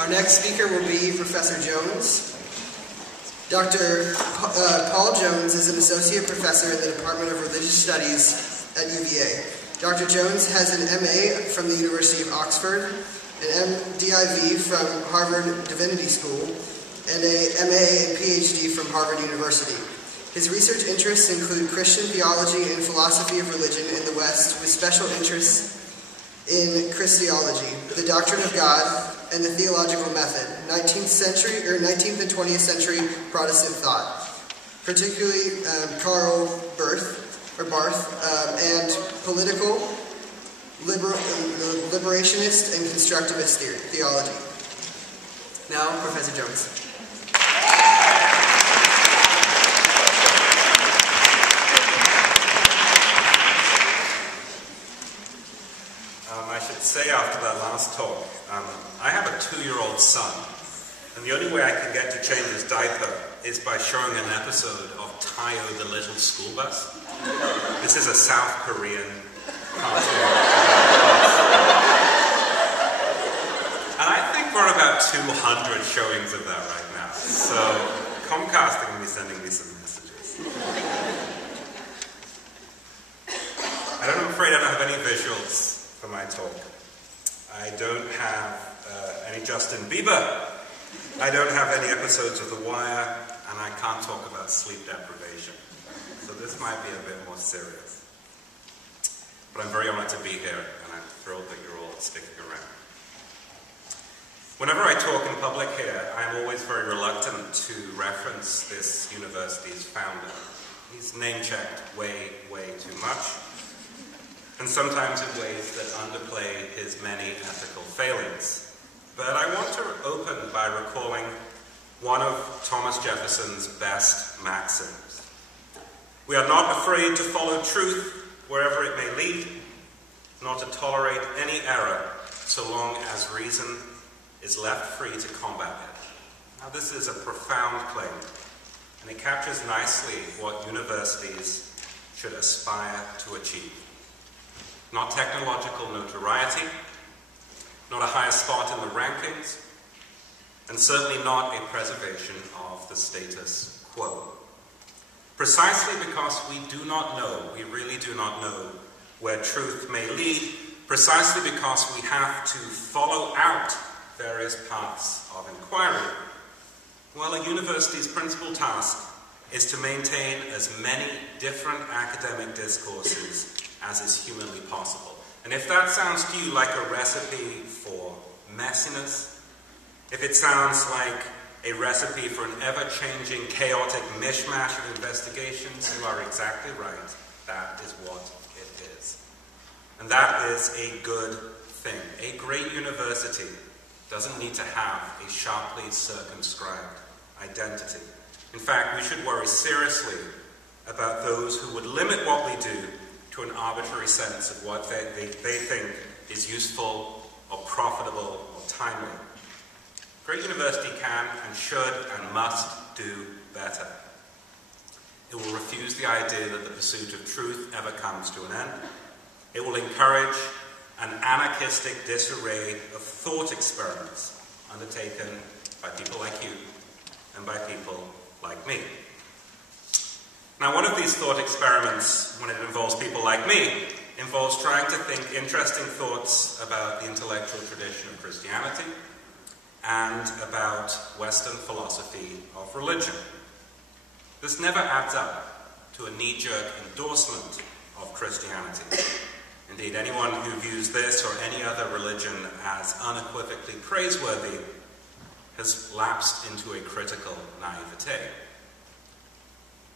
Our next speaker will be Professor Jones. Dr. Paul Jones is an associate professor in the Department of Religious Studies at UVA. Dr. Jones has an MA from the University of Oxford, an MDiv from Harvard Divinity School, and a MA and PhD from Harvard University. His research interests include Christian theology and philosophy of religion in the West, with special interests in Christology, the doctrine of God, and the theological method, 19th and 20th century Protestant thought, particularly Karl Barth, and political, liberationist, and constructivist theology. Now, Professor Jones. I should say after that last talk, I have a 2-year-old son, and the only way I can get to change his diaper is by showing an episode of Tayo the Little School Bus. This is a South Korean cartoon. And I think we're about 200 showings of that right now. So Comcast are going to be sending me some messages. I'm afraid I don't have any visuals for my talk. I don't have any Justin Bieber. I don't have any episodes of The Wire, and I can't talk about sleep deprivation. So this might be a bit more serious. But I'm very honored to be here, and I'm thrilled that you're all sticking around. Whenever I talk in public here, I'm always very reluctant to reference this university's founder. He's name-checked way, way too much, and sometimes in ways that underplay his many ethical failings. But I want to open by recalling one of Thomas Jefferson's best maxims. We are not afraid to follow truth wherever it may lead, nor to tolerate any error so long as reason is left free to combat it. Now, this is a profound claim, and it captures nicely what universities should aspire to achieve. Not technological notoriety, not a higher spot in the rankings, and certainly not a preservation of the status quo. Precisely because we do not know, we really do not know where truth may lead, precisely because we have to follow out various paths of inquiry. Well, a university's principal task is to maintain as many different academic discourses as is humanly possible. And if that sounds to you like a recipe for messiness, if it sounds like a recipe for an ever-changing, chaotic mishmash of investigations, you are exactly right. That is what it is. And that is a good thing. A great university doesn't need to have a sharply circumscribed identity. In fact, we should worry seriously about those who would limit what we do to an arbitrary sense of what they think is useful or profitable or timely. A great university can and should and must do better. It will refuse the idea that the pursuit of truth ever comes to an end. It will encourage an anarchistic disarray of thought experiments undertaken by people like you and by people like me. Now, one of these thought experiments, when it involves people like me, involves trying to think interesting thoughts about the intellectual tradition of Christianity and about Western philosophy of religion. This never adds up to a knee-jerk endorsement of Christianity. Indeed, anyone who views this or any other religion as unequivocally praiseworthy has lapsed into a critical naivete.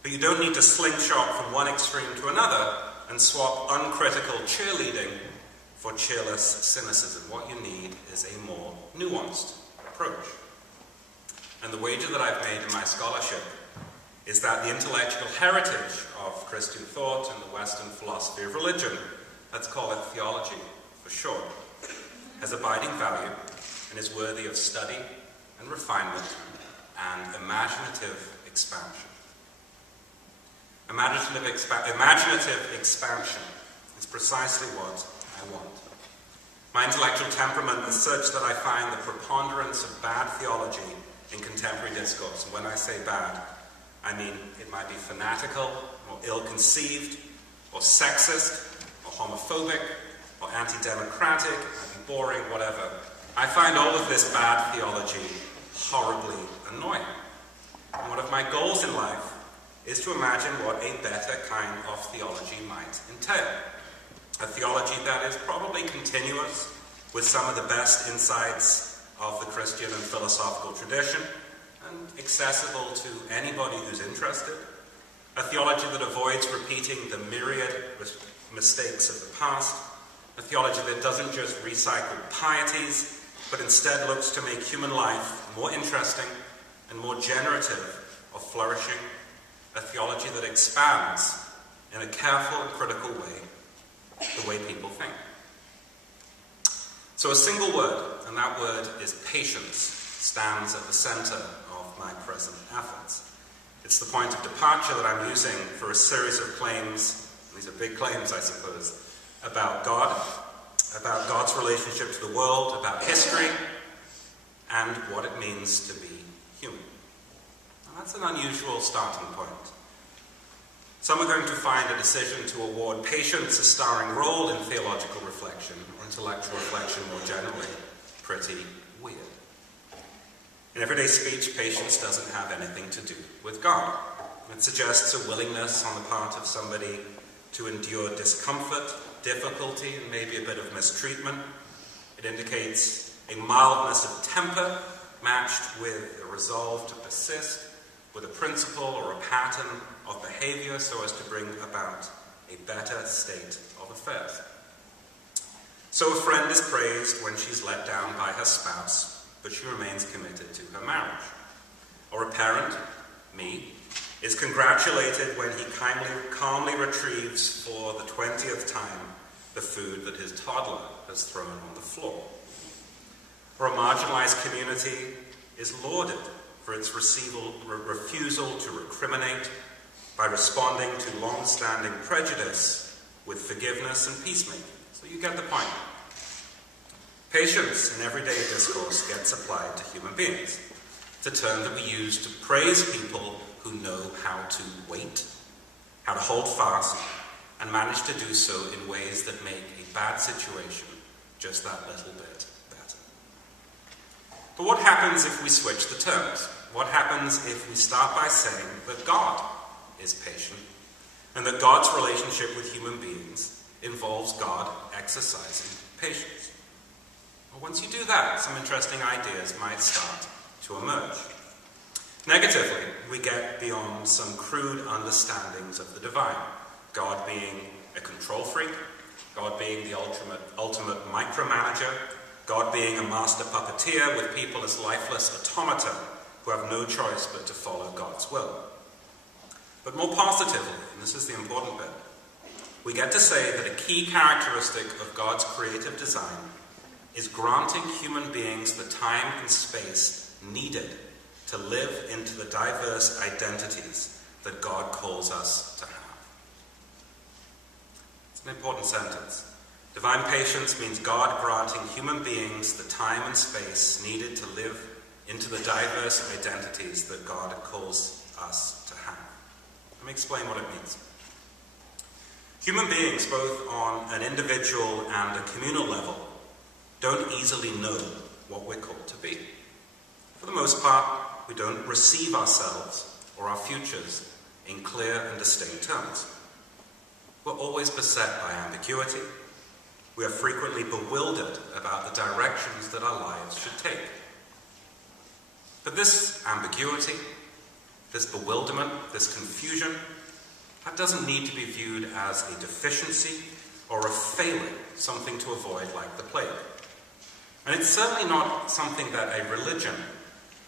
But you don't need to slingshot from one extreme to another and swap uncritical cheerleading for cheerless cynicism. What you need is a more nuanced approach. And the wager that I've made in my scholarship is that the intellectual heritage of Christian thought and the Western philosophy of religion, let's call it theology for short, has abiding value and is worthy of study and refinement and imaginative expansion. Imaginative expansion is precisely what I want. My intellectual temperament is such that I find the preponderance of bad theology in contemporary discourse. And when I say bad, I mean it might be fanatical, or ill-conceived, or sexist, or homophobic, or anti-democratic, might be boring, whatever. I find all of this bad theology horribly annoying. And one of my goals in life is to imagine what a better kind of theology might entail. A theology that is probably continuous with some of the best insights of the Christian and philosophical tradition and accessible to anybody who's interested. A theology that avoids repeating the myriad mistakes of the past. A theology that doesn't just recycle pieties, but instead looks to make human life more interesting and more generative of flourishing. A theology that expands in a careful and critical way the way people think. So a single word, and that word is patience, stands at the center of my present efforts. It's the point of departure that I'm using for a series of claims, these are big claims I suppose, about God, about God's relationship to the world, about history, and what it means to be human. Now, that's an unusual starting point. Some are going to find a decision to award patience a starring role in theological reflection, or intellectual reflection more generally, pretty weird. In everyday speech, patience doesn't have anything to do with God. It suggests a willingness on the part of somebody to endure discomfort, difficulty, and maybe a bit of mistreatment. It indicates a mildness of temper matched with a resolve to persist with a principle or a pattern of behavior so as to bring about a better state of affairs. So a friend is praised when she's let down by her spouse, but she remains committed to her marriage. Or a parent, me, is congratulated when he calmly retrieves for the 20th time the food that his toddler has thrown on the floor. Or a marginalized community is lauded for its refusal to recriminate by responding to long-standing prejudice with forgiveness and peacemaking. So you get the point. Patience in everyday discourse gets applied to human beings. It's a term that we use to praise people who know how to wait, how to hold fast, and manage to do so in ways that make a bad situation just that little bit better. But what happens if we switch the terms? What happens if we start by saying that God is patient, and that God's relationship with human beings involves God exercising patience? Well, once you do that, some interesting ideas might start to emerge. Negatively, we get beyond some crude understandings of the divine. God being a control freak, God being the ultimate micromanager, God being a master puppeteer with people as lifeless automata who have no choice but to follow God's will. But more positively, and this is the important bit, we get to say that a key characteristic of God's creative design is granting human beings the time and space needed to live into the diverse identities that God calls us to have. It's an important sentence. Divine patience means God granting human beings the time and space needed to live into the diverse identities that God calls us to have. Let me explain what it means. Human beings, both on an individual and a communal level, don't easily know what we're called to be. For the most part, we don't receive ourselves or our futures in clear and distinct terms. We're always beset by ambiguity. We are frequently bewildered about the directions that our lives should take. But this ambiguity, this bewilderment, this confusion, that doesn't need to be viewed as a deficiency or a failing, something to avoid like the plague. And it's certainly not something that a religion,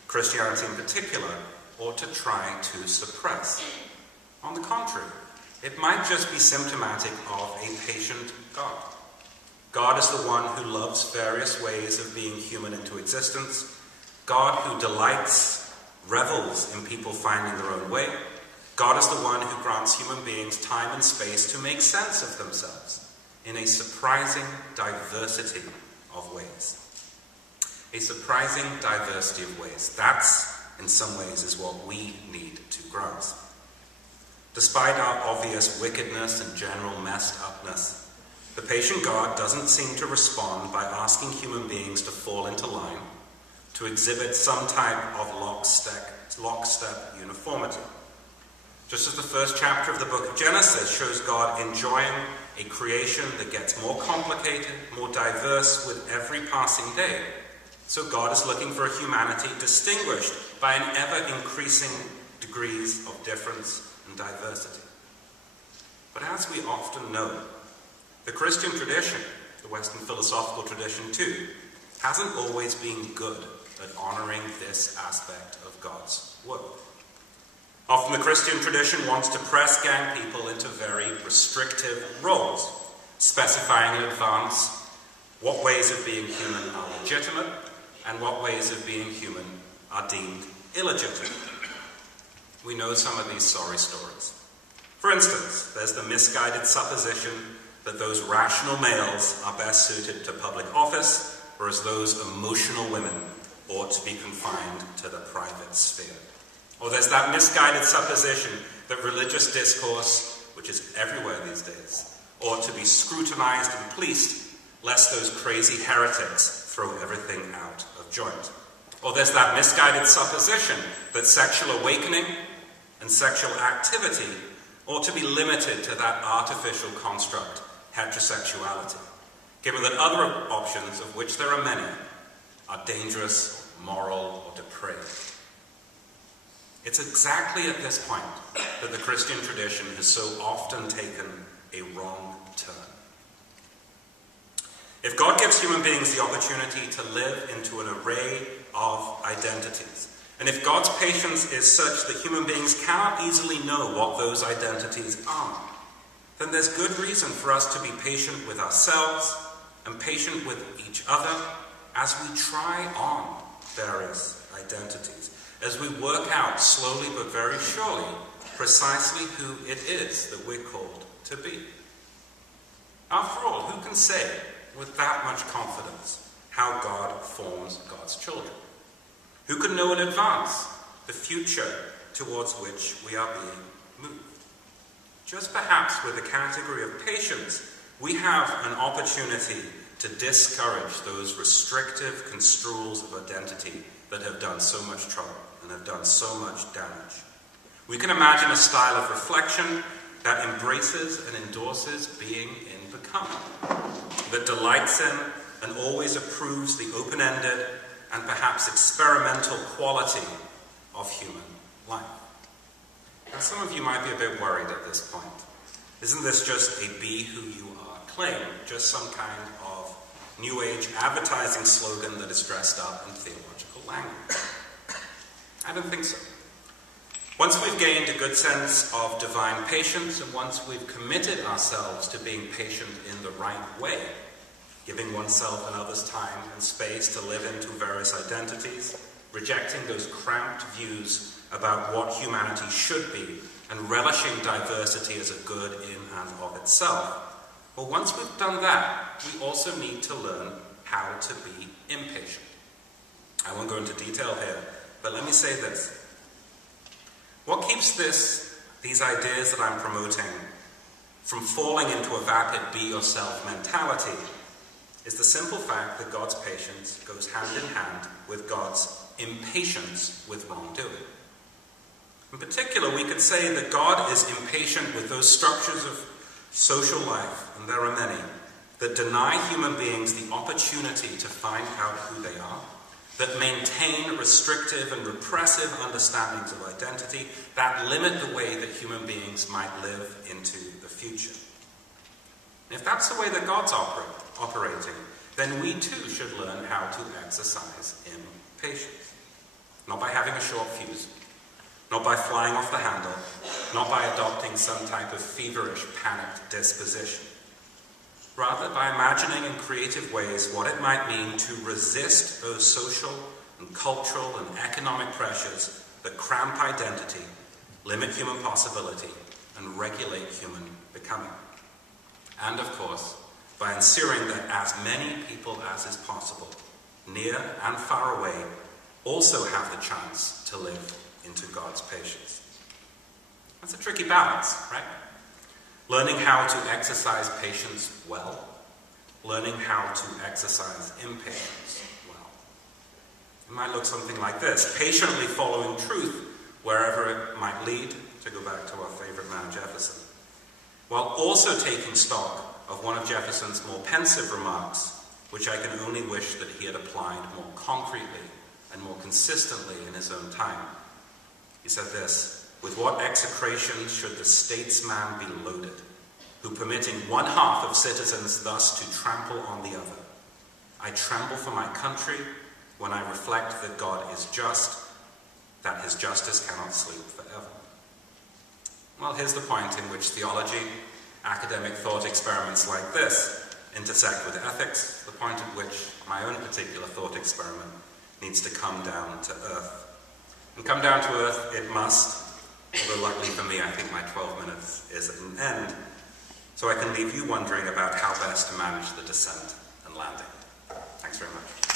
Christianity in particular, ought to try to suppress. On the contrary, it might just be symptomatic of a patient God. God is the one who loves various ways of being human into existence. God who delights, revels in people finding their own way. God is the one who grants human beings time and space to make sense of themselves in a surprising diversity of ways. A surprising diversity of ways. That's, in some ways, is what we need to grasp. Despite our obvious wickedness and general messed upness, the patient God doesn't seem to respond by asking human beings to fall into line, to exhibit some type of lockstep uniformity. Just as the first chapter of the book of Genesis shows God enjoying a creation that gets more complicated, more diverse with every passing day, so God is looking for a humanity distinguished by an ever-increasing degrees of difference and diversity. But as we often know, the Christian tradition, the Western philosophical tradition too, hasn't always been good at honoring this aspect of God's work. Often the Christian tradition wants to press gang people into very restrictive roles, specifying in advance what ways of being human are legitimate and what ways of being human are deemed illegitimate. We know some of these sorry stories. For instance, there's the misguided supposition that those rational males are best suited to public office, whereas those emotional women ought to be confined to the private sphere. Or there's that misguided supposition that religious discourse, which is everywhere these days, ought to be scrutinized and policed, lest those crazy heretics throw everything out of joint. Or there's that misguided supposition that sexual awakening and sexual activity ought to be limited to that artificial construct, heterosexuality, given that other options, of which there are many, are dangerous, moral, or depraved. It's exactly at this point that the Christian tradition has so often taken a wrong turn. If God gives human beings the opportunity to live into an array of identities, and if God's patience is such that human beings cannot easily know what those identities are, then there's good reason for us to be patient with ourselves and patient with each other as we try on various identities, as we work out slowly but very surely precisely who it is that we're called to be. After all, who can say with that much confidence how God forms God's children? Who can know in advance the future towards which we are being moved? Just perhaps with the category of patience, we have an opportunity to discourage those restrictive construals of identity that have done so much trouble and have done so much damage. We can imagine a style of reflection that embraces and endorses being in becoming, that delights in and always approves the open-ended and perhaps experimental quality of human life. Now, some of you might be a bit worried at this point. Isn't this just a be who you are claim, just some kind of New Age advertising slogan that is dressed up in theological language? I don't think so. Once we've gained a good sense of divine patience, and once we've committed ourselves to being patient in the right way, giving oneself and others time and space to live into various identities, rejecting those cramped views about what humanity should be, and relishing diversity as a good in and of itself. Well, once we've done that, we also need to learn how to be impatient. I won't go into detail here, but let me say this. What keeps these ideas that I'm promoting from falling into a vapid be-yourself mentality is the simple fact that God's patience goes hand in hand with God's impatience with wrongdoing. In particular, we could say that God is impatient with those structures of social life, and there are many, that deny human beings the opportunity to find out who they are, that maintain restrictive and repressive understandings of identity, that limit the way that human beings might live into the future. And if that's the way that God's operating, then we too should learn how to exercise impatience. Not by having a short fuse, not by flying off the handle, not by adopting some type of feverish, panicked disposition. Rather, by imagining in creative ways what it might mean to resist those social and cultural and economic pressures that cramp identity, limit human possibility, and regulate human becoming. And of course, by ensuring that as many people as is possible, near and far away, also have the chance to live into God's patience. That's a tricky balance, right? Learning how to exercise patience well, learning how to exercise impatience well. It might look something like this: patiently following truth wherever it might lead, to go back to our favorite man Jefferson, while also taking stock of one of Jefferson's more pensive remarks, which I can only wish that he had applied more concretely and more consistently in his own time. He said this: "With what execration should the statesman be loaded, who, permitting one half of citizens thus to trample on the other? I tremble for my country when I reflect that God is just, that his justice cannot sleep forever." Well, here's the point in which theology, academic thought experiments like this, intersect with ethics, the point at which my own particular thought experiment needs to come down to earth. And come down to earth it must, although luckily for me I think my 12 minutes is at an end, so I can leave you wondering about how best to manage the descent and landing. Thanks very much.